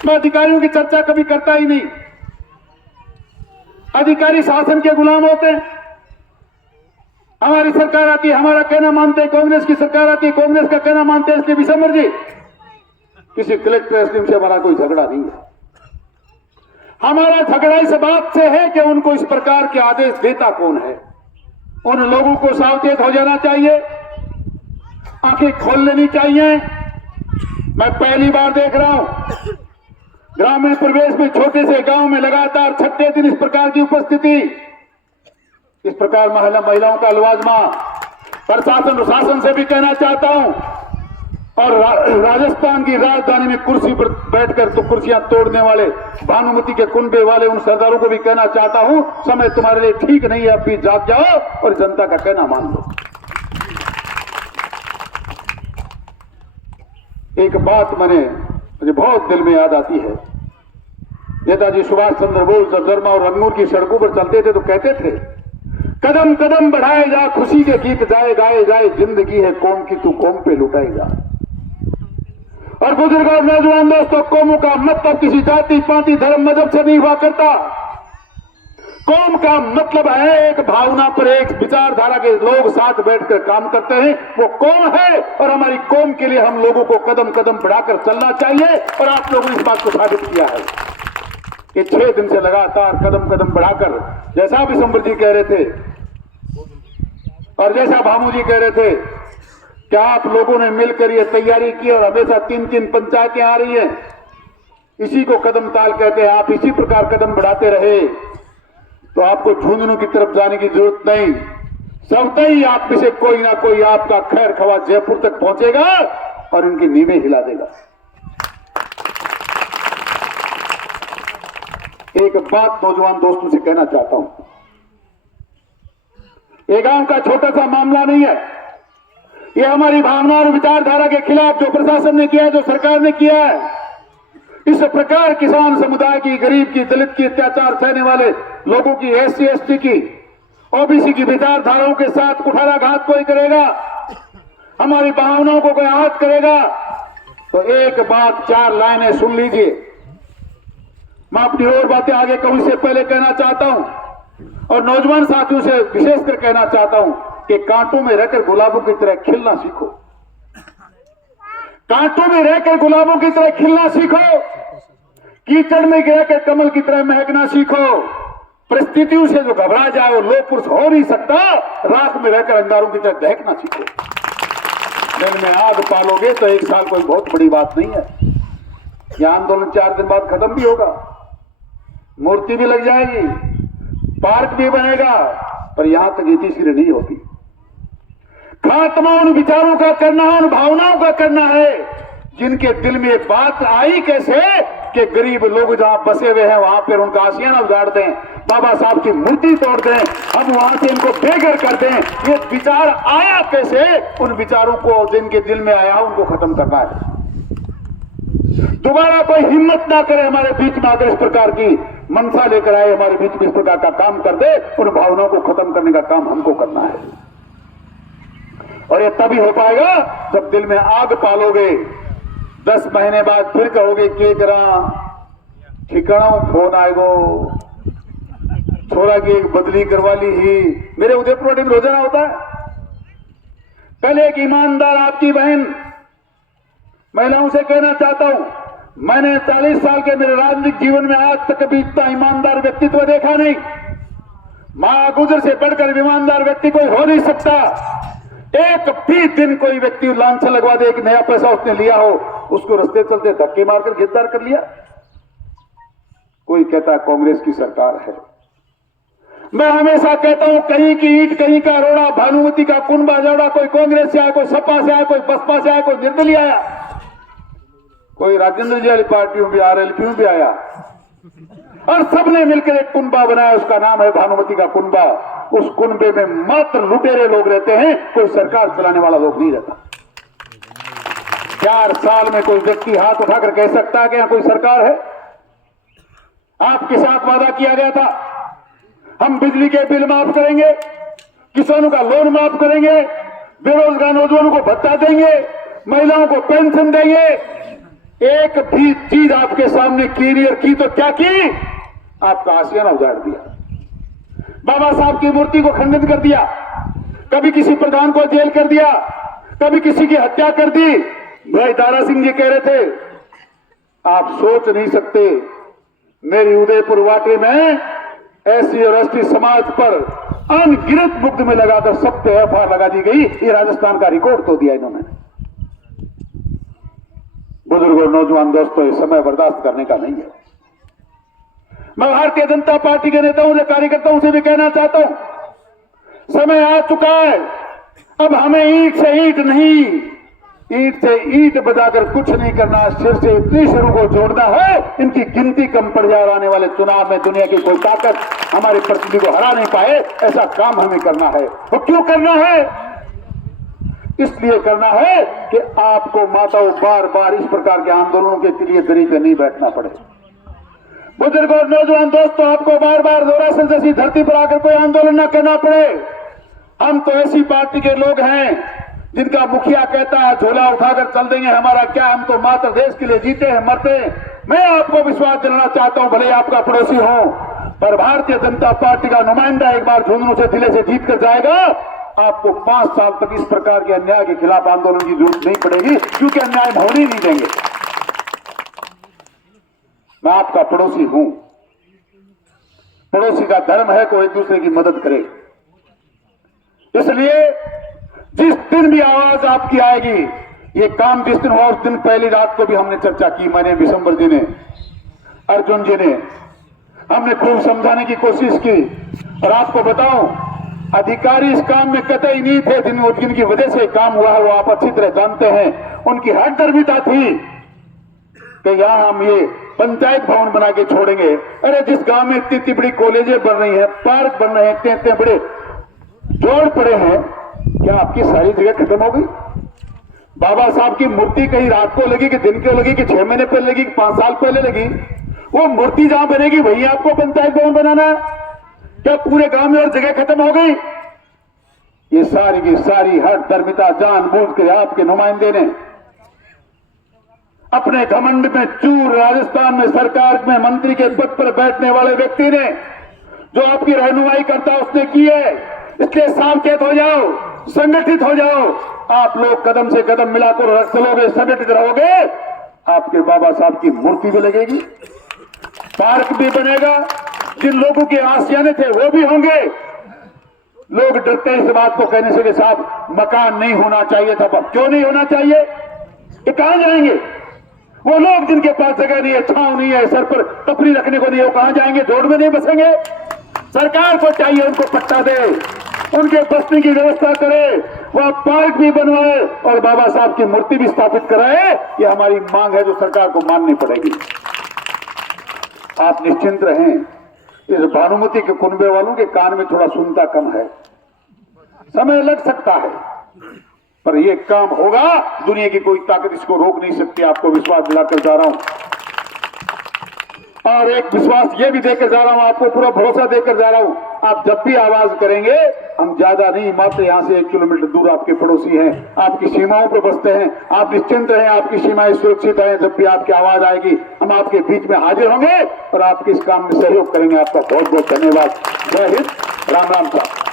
मैं अधिकारियों की चर्चा कभी करता ही नहीं। अधिकारी शासन के गुलाम होते हैं। हमारी सरकार आती है, हमारा कहना मानते हैं, कांग्रेस की सरकार आती है, कांग्रेस का कहना मानते हैं। इसलिए विशंबर जी, किसी कलेक्टर एसडीएम से हमारा कोई झगड़ा नहीं है। हमारा झगड़ा इस बात से है कि उनको इस प्रकार के आदेश देता कौन है। उन लोगों को सावचेत हो जाना चाहिए, आंखें खोल लेनी चाहिए। मैं पहली बार देख रहा हूं ग्रामीण परिवेश में, छोटे से गांव में लगातार छठे दिन इस प्रकार की उपस्थिति, इस प्रकार महिलाओं का लवाजमा। प्रशासन और शासन से भी कहना चाहता हूं, और राजस्थान की राजधानी में कुर्सी पर बैठकर तो कुर्सियां तोड़ने वाले भानुमति के कुनबे वाले उन सरदारों को भी कहना चाहता हूं, समय तुम्हारे लिए ठीक नहीं है, अब भी जाग जाओ और जनता का कहना मान लो। एक बात मुझे बहुत दिल में याद आती है। नेताजी सुभाष चंद्र बोस जब जर्मा और रंगूर की सड़कों पर चलते थे तो कहते थे, कदम कदम बढ़ाए जा, खुशी के गीत गाए गाए जाए, जिंदगी है कौम की, तू कौम पे लुटाए जा। और बुजुर्ग और नौजवान दोस्तों, कौमों का मतलब किसी जाति पाति धर्म मजहब से नहीं हुआ करता। कौम का मतलब है एक भावना पर, एक विचारधारा के लोग साथ बैठकर काम करते हैं, वो कौम है। और हमारी कौम के लिए हम लोगों को कदम कदम बढ़ाकर चलना चाहिए, और आप लोगों ने इस बात को साबित किया है कि 6 दिन से लगातार कदम कदम बढ़ाकर, जैसा विशंबर जी कह रहे थे और जैसा भामू जी कह रहे थे, क्या आप लोगों ने मिलकर ये तैयारी की और हमेशा 3-3 पंचायतें आ रही हैं, इसी को कदम ताल कहते हैं। आप इसी प्रकार कदम बढ़ाते रहे तो आपको झुंझुनू की तरफ जाने की जरूरत नहीं। सबसे ही आप में से कोई ना कोई आपका खैर खवा जयपुर तक पहुंचेगा और इनकी नींवें हिला देगा। एक बात नौजवान दोस्तों से कहना चाहता हूं, ये गांव का छोटा सा मामला नहीं है। ये हमारी भावना और विचारधारा के खिलाफ जो प्रशासन ने किया है, जो सरकार ने किया है, इस प्रकार किसान समुदाय की, गरीब की, दलित की, अत्याचार सहने वाले लोगों की, एससी एसटी की, ओबीसी की विचारधाराओं के साथ कुठाराघात कोई करेगा, हमारी भावनाओं को कोई आहत करेगा तो एक बात 4 लाइनें सुन लीजिए। मैं अपनी और बातें आगे कहूं इससे पहले कहना चाहता हूं, और नौजवान साथियों से विशेषकर कहना चाहता हूं कि कांटों में रहकर गुलाबों की तरह खिलना सीखो। कांटों में रहकर गुलाबों की तरह खिलना सीखो। कीचड़ में गिरकर कमल की तरह महकना सीखो। परिस्थितियों से जो घबरा जाए वो लोह पुरुष हो नहीं सकता। रात में रहकर अंगारों की तरह दहकना सीखो। दिन में आग पालोगे तो 1 साल कोई बहुत बड़ी बात नहीं है। यह आंदोलन 4 दिन बाद खत्म भी होगा, मूर्ति भी लग जाएगी, पार्क भी बनेगा, पर यहां तक इतनी सी नहीं होती। खात्मा उन विचारों का करना है, उन भावनाओं का करना है जिनके दिल में बात आई कैसे कि गरीब लोग जहां बसे हुए हैं वहां पर उनका आशियाना उजाड़ दें, बाबा साहब की मूर्ति तोड़ दें, हम वहां से इनको बेघर कर दें। ये विचार आया कैसे? उन विचारों को जिनके दिल में आया उनको खत्म करना है। दोबारा कोई हिम्मत ना करे हमारे बीच में अगर इस प्रकार की मनसा लेकर आए, हमारे बीच में इस प्रकार का काम कर दे, उन भावनाओं को खत्म करने का काम हमको करना है। और ये तभी हो पाएगा जब दिल में आग पालोगे। 10 महीने बाद फिर कहोगे के करा ठिकाना फोन आएगो, छोरा की एक बदली करवा ली ही। मेरे उदयपुर में रोजाना होता है। कल एक ईमानदार आपकी बहन, महिलाओं से कहना चाहता हूं, मैंने 40 साल के मेरे राजनीतिक जीवन में आज तक कभी इतना ईमानदार व्यक्तित्व देखा नहीं। मां गुजर से बढ़कर ईमानदार व्यक्ति कोई हो नहीं सकता। एक भी दिन कोई व्यक्ति लांछन लगवा दे, एक नया पैसा उसने लिया हो, उसको रास्ते चलते धक्के मारकर गिरफ्तार कर लिया। कोई कहता है कांग्रेस की सरकार है। मैं हमेशा कहता हूं कहीं की ईंट कहीं का रोड़ा, भानुमति का कुनबा जोड़ा, कोई कांग्रेस से आया, कोई सपा से आया, कोई बसपा से आया, कोई निर्दलीय आया, कोई राजेंद्र जी वाली पार्टियों भी, आरएलपी भी आया, और सबने मिलकर एक कुनबा बनाया, उसका नाम है भानुमति का कुनबा। उस कुनबे में मात्र लुटेरे लोग रहते हैं, कोई सरकार चलाने वाला लोग नहीं रहता। 4 साल में कोई व्यक्ति हाथ उठाकर कह सकता है कि यहां कोई सरकार है? आपके साथ वादा किया गया था, हम बिजली के बिल माफ करेंगे, किसानों का लोन माफ करेंगे, बेरोजगार नौजवानों को भत्ता देंगे, महिलाओं को पेंशन देंगे। एक भी चीज आपके सामने क्लियर की तो क्या की? आपका आशियाना उजाड़ दिया, बाबा साहब की मूर्ति को खंडित कर दिया, कभी किसी प्रधान को जेल कर दिया, कभी किसी की हत्या कर दी। भाई दारा सिंह जी कह रहे थे, आप सोच नहीं सकते मेरी उदयपुर वाटी में एससी और एसटी समाज पर अनगिनत मुकदमे लगाकर सब पे एफआईआर लगा दी गई। ये राजस्थान का रिकॉर्ड तो दिया इन्होंने। बुजुर्गों, नौजवान दोस्तों, ये समय बर्दाश्त करने का नहीं है। मैं भारतीय जनता पार्टी के नेताओं से, कार्यकर्ताओं से भी कहना चाहता हूं, समय आ चुका है। अब हमें ईंट से ईंट नहीं, ईंट से ईंट बजाकर कुछ नहीं करना, सिर से इतनी शुरू को जोड़ना है इनकी गिनती कम पड़ जाए और आने वाले चुनाव में दुनिया की कोई ताकत हमारे प्रतिनिधि को हरा नहीं पाए। ऐसा काम हमें करना है। वो क्यों करना है? इसलिए करना है कि आपको माताओं बार बार इस प्रकार के आंदोलनों के लिए गरीब पे नहीं बैठना पड़े। बुजुर्ग और नौजवान दोस्तों, आपको बार बार दोरासल जैसी धरती पर आकर कोई आंदोलन न करना पड़े। हम तो ऐसी पार्टी के लोग हैं जिनका मुखिया कहता है झोला उठाकर चल देंगे, हमारा क्या, हम तो मात्र देश के लिए जीते हैं, मरते हैं। मैं आपको विश्वास दिलाना चाहता हूं, भले आपका पड़ोसी हो, पर भारतीय जनता पार्टी का नुमाइंदा एक बार झुंझुनू से जिले से जीत कर जाएगा, आपको 5 साल तक इस प्रकार के अन्याय के खिलाफ आंदोलन की जरूरत नहीं पड़ेगी, क्योंकि अन्याय होने ही नहीं देंगे। मैं आपका पड़ोसी हूं। पड़ोसी का धर्म है कोई एक दूसरे की मदद करे। इसलिए जिस दिन भी आवाज आपकी आएगी, ये काम जिस दिन हुआ उस दिन पहली रात को भी हमने चर्चा की, मैंने, विशंबर जी ने, अर्जुन जी ने, हमने खूब समझाने की कोशिश की। और आपको बताऊं, अधिकारी इस काम में कतई नहीं थे। जिनकी वजह से काम हुआ है वो आप अच्छी तरह जानते हैं। उनकी हर दर्मिता थी कि यहां हम ये पंचायत भवन बना के छोड़ेंगे। अरे जिस गांव में इतनी इतनी बड़ी कॉलेजें बन रही हैं, पार्क बन रहे हैं, इतने इतने बड़े जोड़ पड़े हैं, क्या आपकी सारी जगह खत्म हो गई? बाबा साहब की मूर्ति कहीं रात को लगी कि दिन को लगी कि 6 महीने पहले लगी कि 5 साल पहले लगी? वो मूर्ति जहां बनेगी वहीं आपको पंचायत भवन बनाना है? क्या पूरे गांव में और जगह खत्म हो गई? ये सारी की सारी हर दर्मिता जानबूझ कर आपके नुमाइंदे ने अपने घमंड में चूर, राजस्थान में सरकार में मंत्री के पद पर बैठने वाले व्यक्ति ने जो आपकी रहनुमाई करता उसने की है। इसलिए सावचेत हो जाओ, संगठित हो जाओ। आप लोग कदम से कदम मिलाकर चलोगे, संगठित रहोगे, आपके बाबा साहब की मूर्ति भी लगेगी, पार्क भी बनेगा, जिन लोगों के आशियाने थे वो भी होंगे। लोग डरते हैं इस बात को कहने से कि साहब मकान नहीं होना चाहिए था। क्यों नहीं होना चाहिए? ये कहां जाएंगे वो लोग जिनके पास जगह नहीं है, छांव नहीं है, सर पर टपरी रखने को नहीं है? वो कहां जाएंगे? जोड़ में नहीं बसेंगे? सरकार को चाहिए उनको पट्टा दे, उनके बसने की व्यवस्था करे, वह पार्क भी बनवाए और बाबा साहब की मूर्ति भी स्थापित कराए। ये हमारी मांग है जो सरकार को माननी पड़ेगी। आप निश्चिंत रहें। इस भानुमति के कुनबे वालों के कान में थोड़ा सुनता कम है, समय लग सकता है, पर यह काम होगा। दुनिया की कोई ताकत इसको रोक नहीं सकती। आपको विश्वास दिलाकर जा रहा हूं, और एक विश्वास ये भी देकर जा रहा हूं, आपको पूरा भरोसा देकर जा रहा हूं। आप जब भी आवाज करेंगे, हम ज्यादा नहीं, मात्र यहां से 1 किलोमीटर दूर आपके पड़ोसी हैं, आपकी सीमाओं पर बसते हैं। आप निश्चिंत रहें, आपकी सीमाएं सुरक्षित हैं। जब भी आपकी आवाज आएगी, हम आपके बीच में हाजिर होंगे और आपके इस काम में सहयोग करेंगे। आपका बहुत बहुत धन्यवाद। जय हिंद, राम राम साहब।